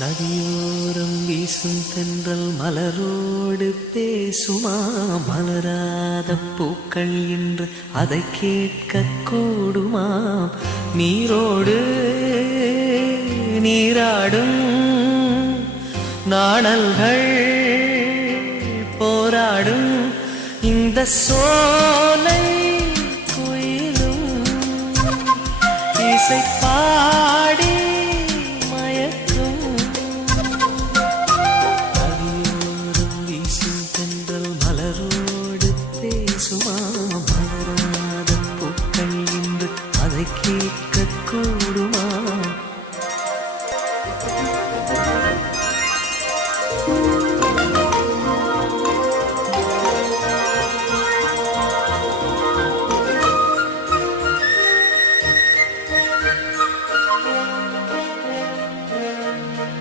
நதியோரம் வீசும் தென்றல் மலரோடு பேசுமா? மலராத பூக்கள் என்று அதை கேட்க கூடுமா? நீரோடு நீராடும் நாணல்கள் போராடும். இந்த சோலை குயிலும் இசை பாடி கேட்க கூடுமா